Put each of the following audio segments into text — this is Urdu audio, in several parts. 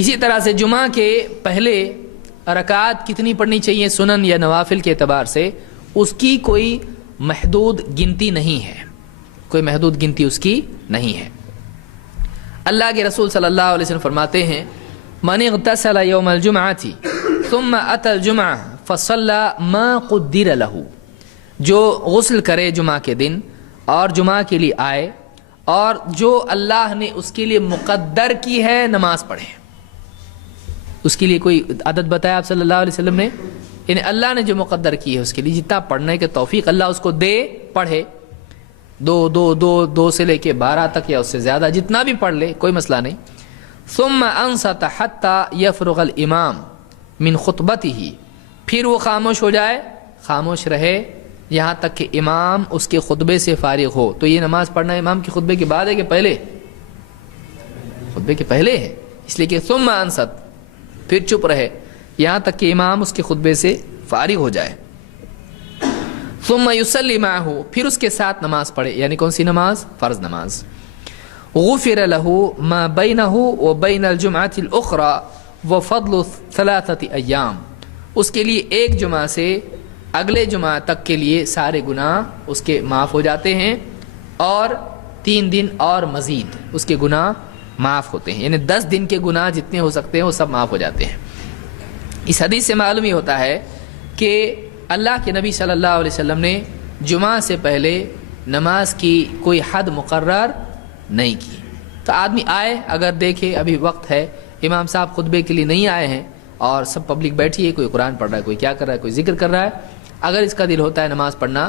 اسی طرح سے جمعہ کے پہلے رکعات کتنی پڑھنی چاہیے سنن یا نوافل کے اعتبار سے، اس کی کوئی محدود گنتی نہیں ہے، کوئی محدود گنتی اس کی نہیں ہے۔ اللہ کے رسول صلی اللہ علیہ وسلم فرماتے ہیں من اغتسل یوم الجمعۃ ثم اتى الجمعہ فصلى ما قدر له، جو غسل کرے جمعہ کے دن اور جمعہ کے لیے آئے اور جو اللہ نے اس کے لیے مقدر کی ہے نماز پڑھے۔ اس کے لیے کوئی عدد بتایا آپ صلی اللہ علیہ وسلم نے، یعنی اللہ نے جو مقدر کی ہے اس کے لیے جتنا پڑھنے کے توفیق اللہ اس کو دے پڑھے، دو سے لے کے 12 تک یا اس سے زیادہ جتنا بھی پڑھ لے کوئی مسئلہ نہیں۔ ثم انصت حتى يفرغ الامام من خطبته، پھر وہ خاموش ہو جائے، خاموش رہے یہاں تک کہ امام اس کے خطبے سے فارغ ہو۔ تو یہ نماز پڑھنا امام کے خطبے کے بعد ہے کہ پہلے؟ خطبے کے پہلے ہے، اس لیے کہ ثم انصت، پھر چپ رہے یہاں تک کہ امام اس کے خطبے سے فارغ ہو جائے۔ ثم يصلي معه، پھر اس کے ساتھ نماز پڑھے، یعنی کون سی نماز؟ فرض نماز۔ غفر له ما بينه وبين الجمعة الأخرى وفضل 3 أيام، اس کے لیے ایک جمعہ سے اگلے جمعہ تک کے لیے سارے گناہ اس کے معاف ہو جاتے ہیں، اور 3 دن اور مزید اس کے گناہ معاف ہوتے ہیں، یعنی 10 دن کے گناہ جتنے ہو سکتے ہیں وہ سب معاف ہو جاتے ہیں۔ اس حدیث سے معلوم ہی ہوتا ہے کہ اللہ کے نبی صلی اللہ علیہ وسلم نے جمعہ سے پہلے نماز کی کوئی حد مقرر نہیں کی۔ تو آدمی آئے، اگر دیکھے ابھی وقت ہے، امام صاحب خطبے کے لیے نہیں آئے ہیں اور سب پبلک بیٹھی ہے، کوئی قرآن پڑھ رہا ہے، کوئی کیا کر رہا ہے، کوئی ذکر کر رہا ہے، اگر اس کا دل ہوتا ہے نماز پڑھنا،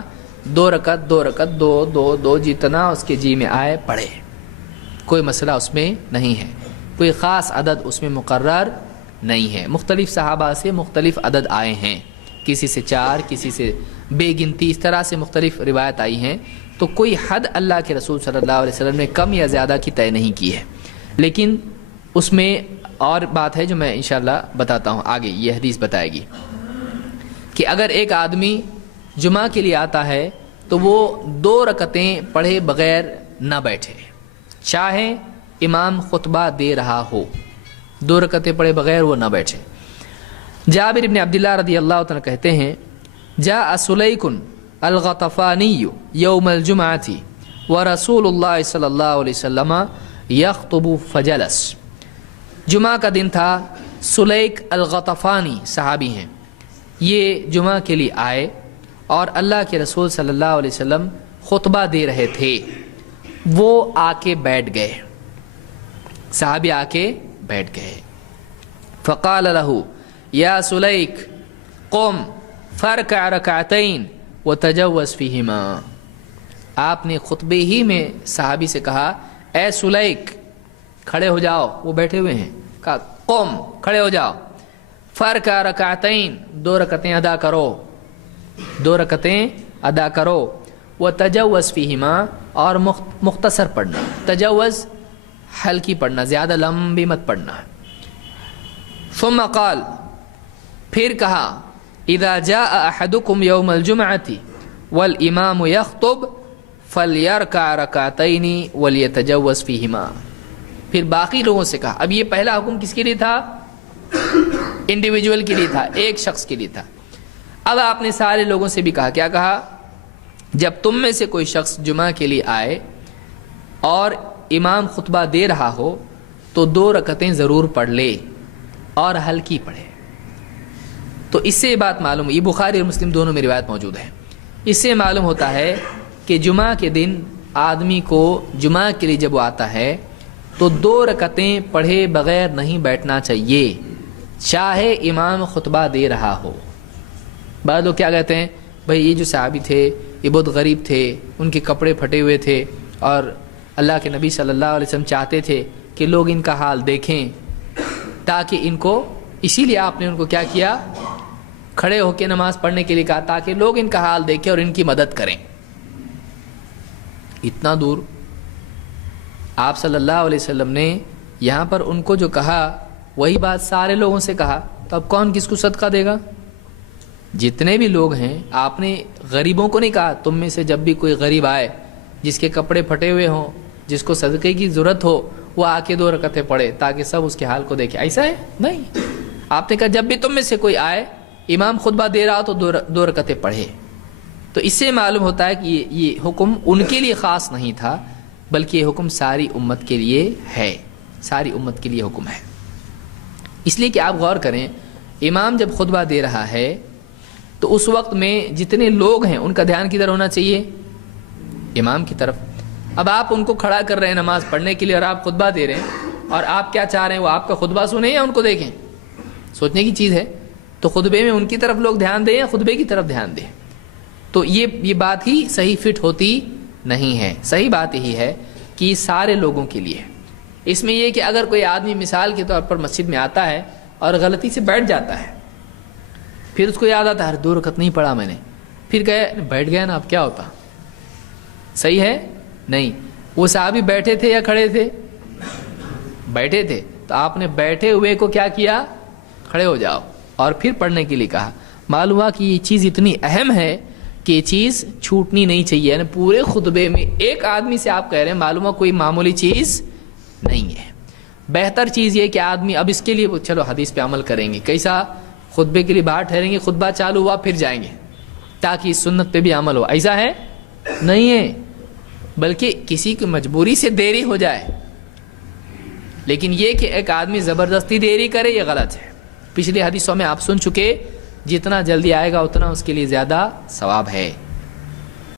2 رکعت 2 رکعت 2 جتنا اس کے جی میں آئے پڑھے، کوئی مسئلہ اس میں نہیں ہے، کوئی خاص عدد اس میں مقرر نہیں ہے۔ مختلف صحابہ سے مختلف عدد آئے ہیں، کسی سے 4، کسی سے بے گنتی، اس طرح سے مختلف روایت آئی ہیں، تو کوئی حد اللہ کے رسول صلی اللہ علیہ وسلم نے کم یا زیادہ کی طے نہیں کی ہے۔ لیکن اس میں اور بات ہے جو میں انشاءاللہ بتاتا ہوں آگے، یہ حدیث بتائے گی کہ اگر ایک آدمی جمعہ کے لیے آتا ہے تو وہ 2 رکعتیں پڑھے بغیر نہ بیٹھے، چاہے امام خطبہ دے رہا ہو، 2 رکعتیں پڑھے بغیر وہ نہ بیٹھے۔ جابر بن عبداللہ رضی اللہ عنہ کہتے ہیں جاء سلیک الغطفانی یوم الجمعۃ ورسول اللہ صلی اللہ علیہ وسلم یخطب فجلس، جمعہ کا دن تھا، سلیک الغطفانی صحابی ہیں، یہ جمعہ کے لیے آئے اور اللہ کے رسول صلی اللہ علیہ وسلم خطبہ دے رہے تھے، وہ آ کے بیٹھ گئے، صحابی آ کے بیٹھ گئے۔ فقال له یا سلیک قم فرکع رکعتین وتجوز فیہما، آپ نے خطبے ہی میں صحابی سے کہا اے سلیک کھڑے ہو جاؤ، وہ بیٹھے ہوئے ہیں، کہا قم کھڑے ہو جاؤ، فرکع رکعتین 2 رکعتیں ادا کرو، 2 رکعتیں ادا کرو، وتجوز فیہما، اور مختصر پڑھنا، تجوز ہلکی پڑھنا، زیادہ لمبی مت پڑھنا۔ ثم قال، پھر کہا اذا جاء احدکم یوم الجمعۃ والامام یخطب فلیرکع رکعتین ولیتجوز فیہما، پھر باقی لوگوں سے کہا، اب یہ پہلا حکم کس کے لیے تھا؟ انڈیویجول کے لیے تھا، ایک شخص کے لیے تھا۔ اب آپ نے سارے لوگوں سے بھی کہا، کیا کہا؟ جب تم میں سے کوئی شخص جمعہ کے لیے آئے اور امام خطبہ دے رہا ہو تو 2 رکعتیں ضرور پڑھ لے اور ہلکی پڑھے۔ تو اس سے بات معلوم، یہ بخاری اور مسلم دونوں میں روایت موجود ہے، اس سے معلوم ہوتا ہے کہ جمعہ کے دن آدمی کو جمعہ کے لیے جب وہ آتا ہے تو 2 رکعتیں پڑھے بغیر نہیں بیٹھنا چاہیے، چاہے امام خطبہ دے رہا ہو۔ بعض لوگ کیا کہتے ہیں، بھئی یہ جو صحابی تھے یہ بہت غریب تھے، ان کے کپڑے پھٹے ہوئے تھے، اور اللہ کے نبی صلی اللہ علیہ وسلم چاہتے تھے کہ لوگ ان کا حال دیکھیں، تاکہ ان کو، اسی لیے آپ نے ان کو کیا کیا، کھڑے ہو کے نماز پڑھنے کے لیے کہا، تاکہ لوگ ان کا حال دیکھیں اور ان کی مدد کریں۔ اتنا دور آپ صلی اللہ علیہ وسلم نے یہاں پر ان کو جو کہا وہی بات سارے لوگوں سے کہا، تو اب کون کس کو صدقہ دے گا؟ جتنے بھی لوگ ہیں، آپ نے غریبوں کو نہیں کہا، تم میں سے جب بھی کوئی غریب آئے جس کے کپڑے پھٹے ہوئے ہوں، جس کو صدقے کی ضرورت ہو، وہ آ کے 2 رکعتیں پڑھے تاکہ سب اس کے حال کو دیکھے، ایسا ہے نہیں. آپ نے کہا جب بھی تم میں سے کوئی آئے امام خطبہ دے رہا تو 2 رکعتیں پڑھے. تو اس سے معلوم ہوتا ہے کہ یہ حکم ان کے لیے خاص نہیں تھا، بلکہ یہ حکم ساری امت کے لیے ہے، ساری امت کے لیے حکم ہے. اس لیے کہ آپ غور کریں، امام جب خطبہ دے رہا ہے تو اس وقت میں جتنے لوگ ہیں ان کا دھیان کدھر ہونا چاہیے؟ امام کی طرف. اب آپ ان کو کھڑا کر رہے ہیں نماز پڑھنے کے لیے اور آپ خطبہ دے رہے ہیں، اور آپ کیا چاہ رہے ہیں؟ وہ آپ کا خطبہ سنیں یا ان کو دیکھیں؟ سوچنے کی چیز ہے. تو خطبے میں ان کی طرف لوگ دھیان دیں یا خطبے کی طرف دھیان دیں؟ تو یہ بات ہی صحیح فٹ ہوتی نہیں ہے. صحیح بات یہی ہے کہ یہ سارے لوگوں کے لیے. اس میں یہ کہ اگر کوئی آدمی مثال کے طور پر مسجد میں آتا ہے اور غلطی سے بیٹھ جاتا ہے، پھر اس کو یاد آتا ہے 2 رکعت نہیں پڑھا میں نے، پھر کہے بیٹھ گیا نا اب کیا ہوتا؟ صحیح ہے نہیں. وہ صحابی بیٹھے تھے یا کھڑے تھے؟ بیٹھے تھے. تو آپ نے بیٹھے ہوئے کو کیا کیا؟ کھڑے ہو جاؤ اور پھر پڑھنے کے لیے کہا. معلوم ہوا کہ یہ چیز اتنی اہم ہے کہ یہ چیز چھوٹنی نہیں چاہیے. یعنی پورے خطبے میں ایک آدمی سے آپ کہہ رہے ہیں، معلوم ہوا کوئی معمولی چیز نہیں ہے. بہتر چیز یہ کہ آدمی اب اس کے لیے چلو حدیث پہ عمل کریں گے. کیسا؟ خطبے کے لیے باہر ٹھہریں گے، خطبہ چالو ہوا پھر جائیں گے تاکہ اس سنت پہ بھی عمل ہو. ایسا ہے نہیں ہے، بلکہ کسی کی مجبوری سے دیری ہو جائے. لیکن یہ کہ ایک آدمی زبردستی دیری کرے یہ غلط ہے. پچھلی حدیثوں میں آپ سن چکے، جتنا جلدی آئے گا اتنا اس کے لیے زیادہ ثواب ہے.